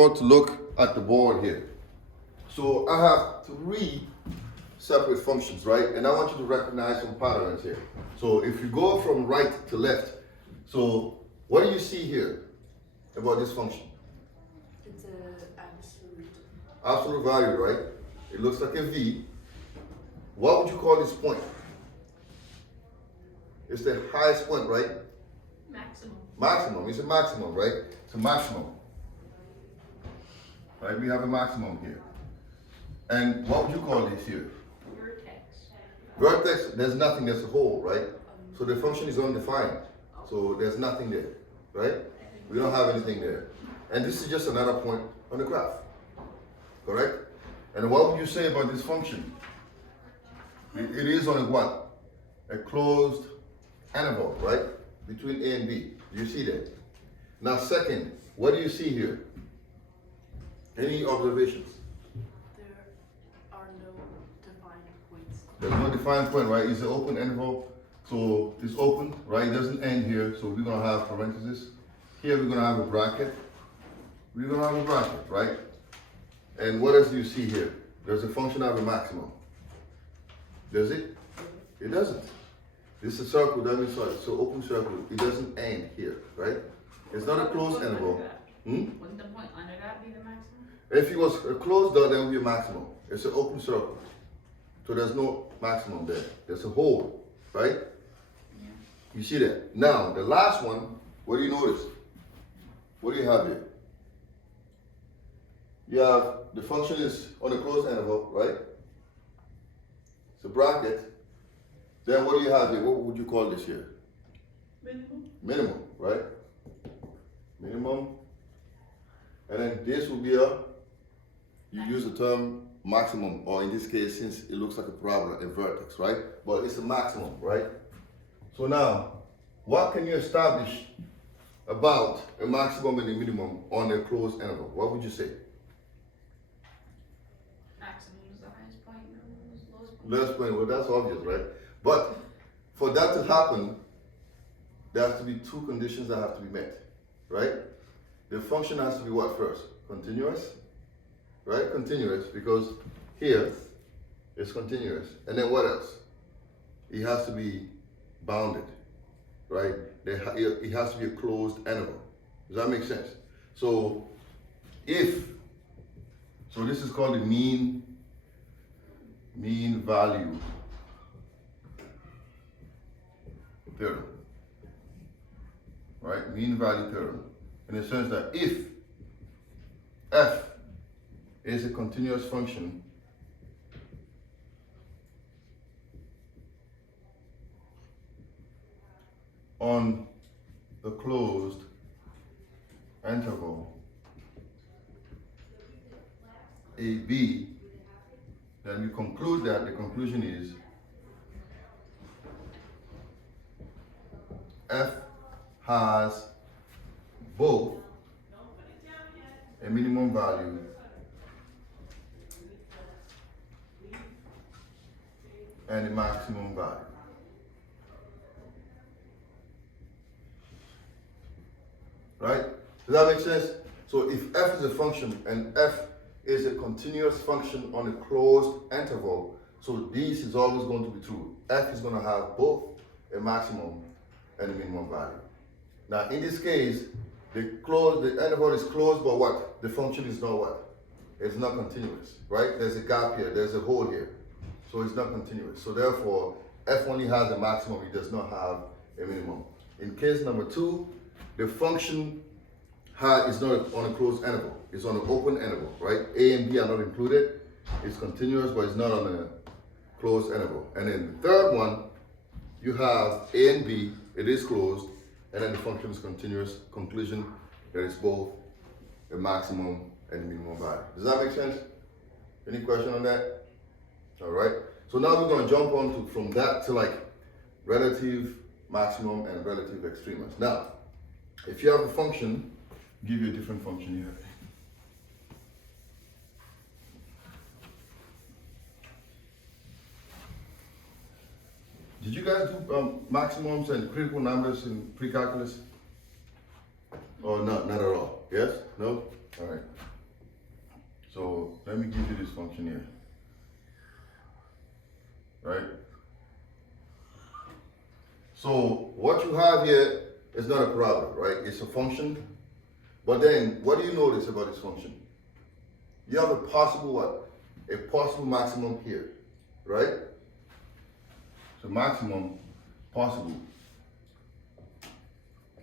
To look at the board here. So I have three separate functions, right? And I want you to recognize some patterns here. So if you go from right to left, so what do you see here about this function? It's an absolute. Absolute value, right? It looks like a V. What would you call this point? It's the highest point, right? Maximum. Maximum. It's a maximum, right? It's a maximum. Right, we have a maximum here. And what would you call this here? Vertex. Vertex, there's nothing, there's a hole, right? So the function is undefined. So there's nothing there, right? We don't have anything there. And this is just another point on the graph, correct? And what would you say about this function? It is on a what? A closed interval, right? Between A and B. Do you see that? Now second, what do you see here? Any observations? There are no defined points. There's no defined point, right? It's an open interval. So it's open, right? It doesn't end here. So we're gonna have parentheses. Here we're gonna have a bracket. We're gonna have a bracket, right? And what else do you see here? Does the function have a maximum? Does it? It doesn't. This is a circle, that means what? So open circle, it doesn't end here, right? It's not a closed interval. Wouldn't the point under that be the maximum? If it was a closed dot, then it would be a maximum. It's an open circle. So there's no maximum there. There's a hole, right? Yeah. You see that? Now, the last one, what do you notice? What do you have here? You have, the function is on a closed interval, right? It's a bracket. Then what do you have here? What would you call this here? Minimum. Minimum, right? Minimum. And then this will be you use the term maximum, or in this case, since it looks like a parabola, a vertex, right? But it's a maximum, right? So now, what can you establish about a maximum and a minimum on a closed interval? What would you say? Maximum is the highest point, minimum is the lowest point. Lowest point, well, that's obvious, right? But for that to happen, there has to be two conditions that have to be met, right? The function has to be what first? Continuous, right? Continuous, because here it's continuous. And then what else? It has to be bounded, right? It has to be a closed interval. Does that make sense? So so this is called the mean value theorem, right? Mean value theorem. In the sense that if f is a continuous function, on the closed interval AB, then you conclude that the conclusion is f has both a minimum value and a maximum value. Right? Does that make sense? So if f is a function and f is a continuous function on a closed interval, so this is always going to be true. F is going to have both a maximum and a minimum value. Now in this case, the interval is closed, but what? The function is not what? It's not continuous, right? There's a gap here, there's a hole here. So it's not continuous. So therefore, f only has a maximum, it does not have a minimum. In case number 2, the function is not on a closed interval, it's on an open interval, right? A and B are not included. It's continuous, but it's not on a closed interval. And then the third one, you have A and B, it is closed, and then the function is continuous. Conclusion, there is both a maximum and a minimum value. Does that make sense? Any question on that? All right. So now we're going to jump on from that to like relative maximum and relative extremus. Now, if you have a function, give you a different function here. Did you guys do maximums and critical numbers in pre-calculus? Or not at all? Yes? No? All right. let me give you this function here, right? So what you have here is not a parabola, right? It's a function. But then, what do you notice about this function? You have a possible what? A possible maximum here, right? So maximum possible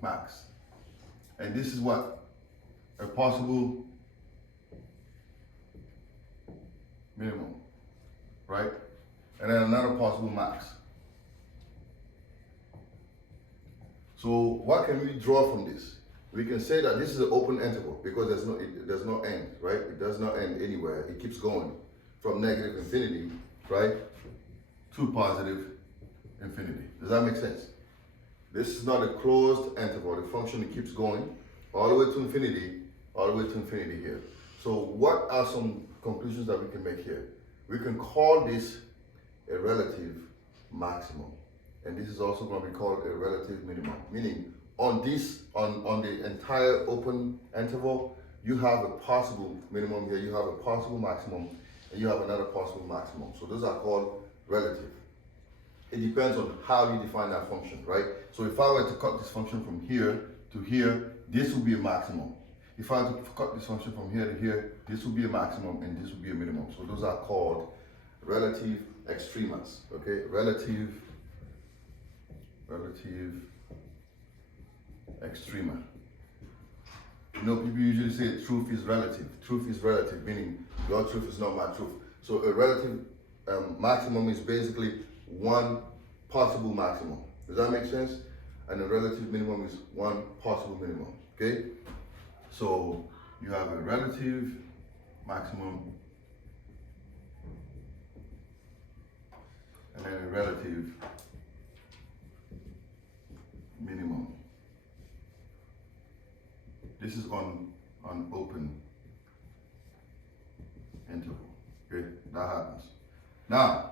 max. And this is what? A possible minimum, right? And then another possible max. So what can we draw from this? We can say that this is an open interval because it does not end, right? It does not end anywhere. It keeps going from negative infinity, right, to positive infinity. Does that make sense? This is not a closed interval. The function, it keeps going all the way to infinity, all the way to infinity here. So what are some conclusions that we can make here? We can call this a relative maximum. And this is also going to be called a relative minimum. Meaning on the entire open interval, you have a possible minimum here, you have a possible maximum, and you have another possible maximum. So those are called relative. It depends on how you define that function, right? So if I were to cut this function from here to here, this would be a maximum. If I were to cut this function from here to here, this would be a maximum and this would be a minimum. So those are called relative extremas, okay? Relative extrema. You know, people usually say truth is relative. Truth is relative, meaning your truth is not my truth. So a relative maximum is basically one possible maximum. Does that make sense? And a relative minimum is one possible minimum, okay? So you have a relative maximum and then a relative minimum. This is on open interval, okay? That happens. Now,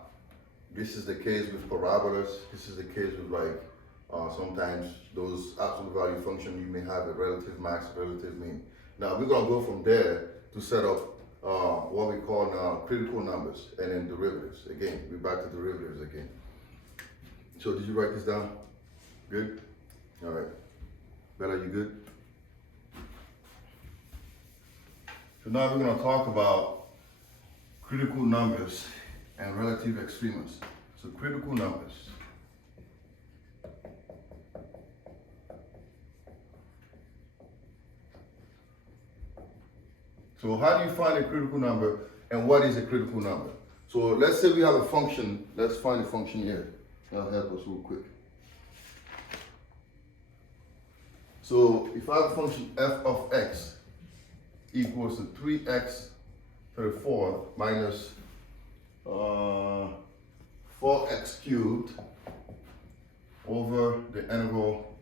this is the case with parabolas. This is the case with like, sometimes those absolute value function, you may have a relative max, relative mean. Now, we're gonna go from there to set up what we call now critical numbers and then derivatives. Again, we're back to derivatives again. So did you write this down? Good? All right. Bella, you good? So now we're going to talk about critical numbers and relative extremas. So critical numbers. So how do you find a critical number and what is a critical number? So let's say we have a function. Let's find a function here. That'll help us real quick. So if I have a function f of x equals to 3x to the fourth minus 4x cubed over the interval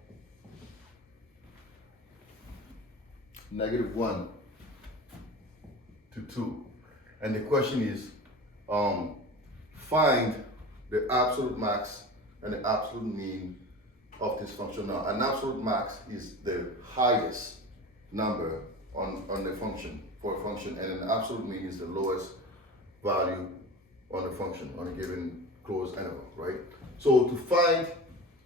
-1 to 2. And the question is, find the absolute max and the absolute mean of this function. Now, an absolute max is the highest number on the function, for a function, and an absolute mean is the lowest value on the function on a given closed interval, right? So to find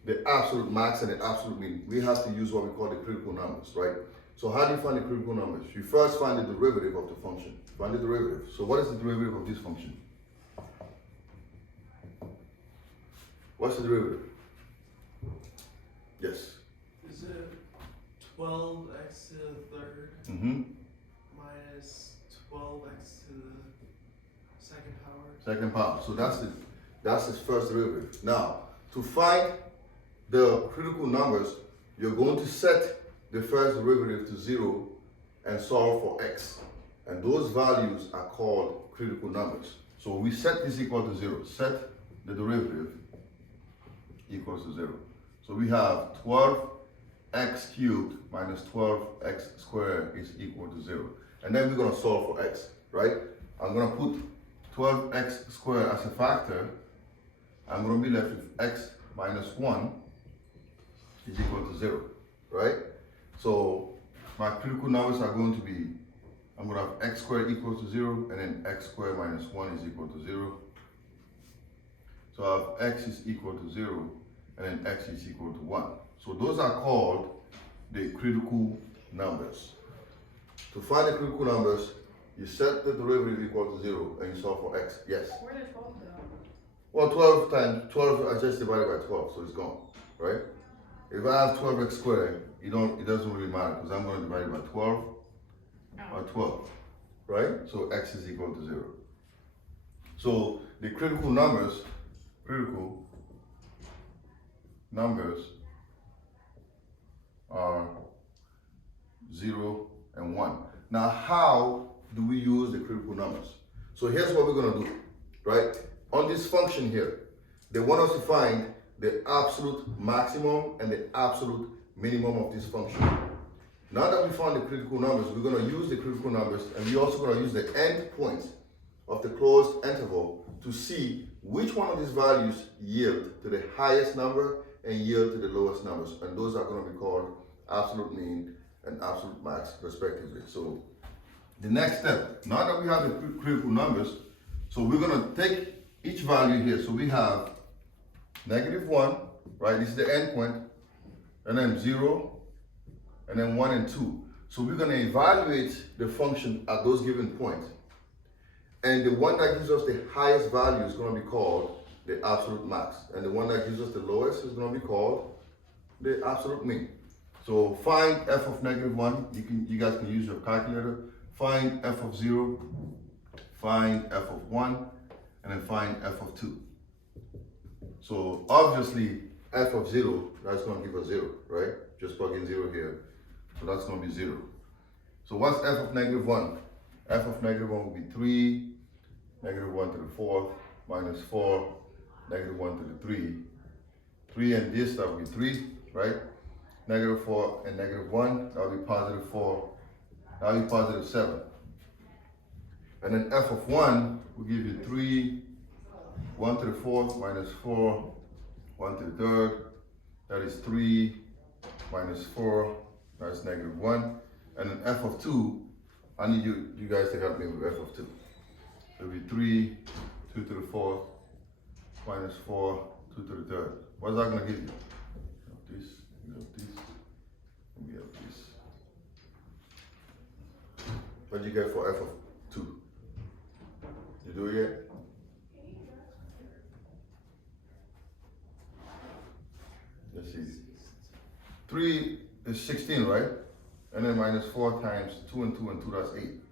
the absolute max and the absolute mean, we have to use what we call the critical numbers, right? So how do you find the critical numbers? You first find the derivative of the function. Find the derivative. So what is the derivative of this function? What's the derivative? Yes. Is it 12x to the third minus 12x to the second power? Second power. So that's his first derivative. Now, to find the critical numbers, you're going to set the first derivative to 0 and solve for x. And those values are called critical numbers. So we set this equal to 0. Set the derivative equals to 0. So we have 12x cubed minus 12x squared is equal to 0. And then we're going to solve for x, right? I'm going to put 12x squared as a factor. I'm going to be left with x minus 1 is equal to 0, right? So my critical numbers are going to be I'm gonna have x squared equals to 0, and then x squared minus 1 is equal to 0. So I have x is equal to 0, and then x is equal to 1. So those are called the critical numbers. To find the critical numbers, you set the derivative equal to 0, and you solve for x. Yes? Where did 12 go? Well, 12 times 12, I just divided by 12, so it's gone, right? If I have 12x squared, it doesn't really matter, because I'm going to divide it by 12 or 12, right? So x is equal to 0. So the critical numbers are 0 and 1. Now, how do we use the critical numbers? So here's what we're going to do, right? On this function here, they want us to find the absolute maximum and the absolute minimum of this function. Now that we found the critical numbers, we're going to use the critical numbers, and we're also going to use the end points of the closed interval to see which one of these values yield to the highest number and yield to the lowest numbers. And those are going to be called absolute mean and absolute max, respectively. So the next step, now that we have the critical numbers, so we're going to take each value here. So we have -1, right? This is the end point, and then 0, and then 1 and 2. So we're going to evaluate the function at those given points. And the one that gives us the highest value is going to be called the absolute max. And the one that gives us the lowest is going to be called the absolute mean. So find f of -1. You guys can use your calculator. Find f of 0, find f of 1, and then find f of 2. So obviously f of 0, that's going to give us 0, right? Just plug in 0 here. So that's going to be 0. So what's f of -1? F of -1 will be 3, -1 to the 4th, minus 4, -1 to the 3. 3 and this, that will be 3, right? -4 and -1, that will be +4, that will be +7. And then f of 1 will give you 3, 1 to the 4th, minus 4, 1 to the 3rd, that is 3, minus 4, that's -1. And then f of 2, I need you guys to help me with f of 2. It'll be 3, 2 to the 4th, minus 4, 2 to the 3rd. What's that going to give you? This, this, and we have this. What did you get for f of 2? You do it yet? Let's see. 3 is 16, right? And then minus 4 times 2 and 2 and 2, that's 8.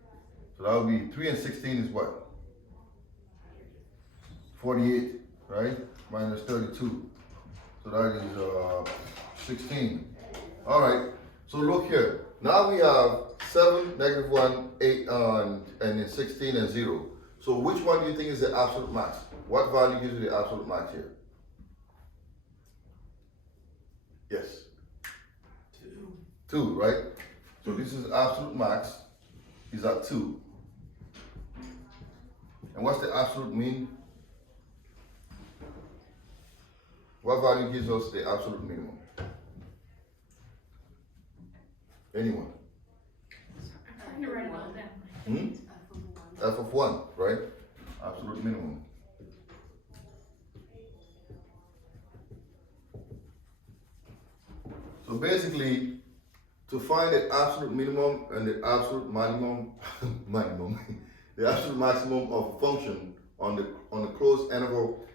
So that would be 3 and 16 is what? 48, right? Minus 32. So that is 16. All right. So look here. Now we have 7, -1, 8, and then 16 and 0. So which one do you think is the absolute max? What value gives you the absolute max here? Yes. 2. 2, right? So this is absolute max is at 2. And what's the absolute mean? What value gives us the absolute minimum? Anyone? I'm trying to write it all down. F of 1, right? Absolute minimum. So basically, to find the absolute minimum and the absolute minimum, the absolute maximum of a function on the closed interval,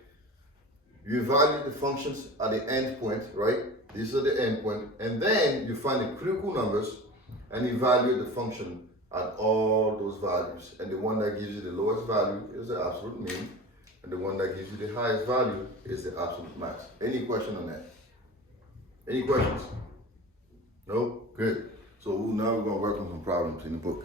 you evaluate the functions at the end point, right? These are the end point, and then you find the critical numbers and evaluate the function at all those values. And the one that gives you the lowest value is the absolute mean, and the one that gives you the highest value is the absolute max. Any question on that? Any questions? No? Good. So now we're going to work on some problems in the book.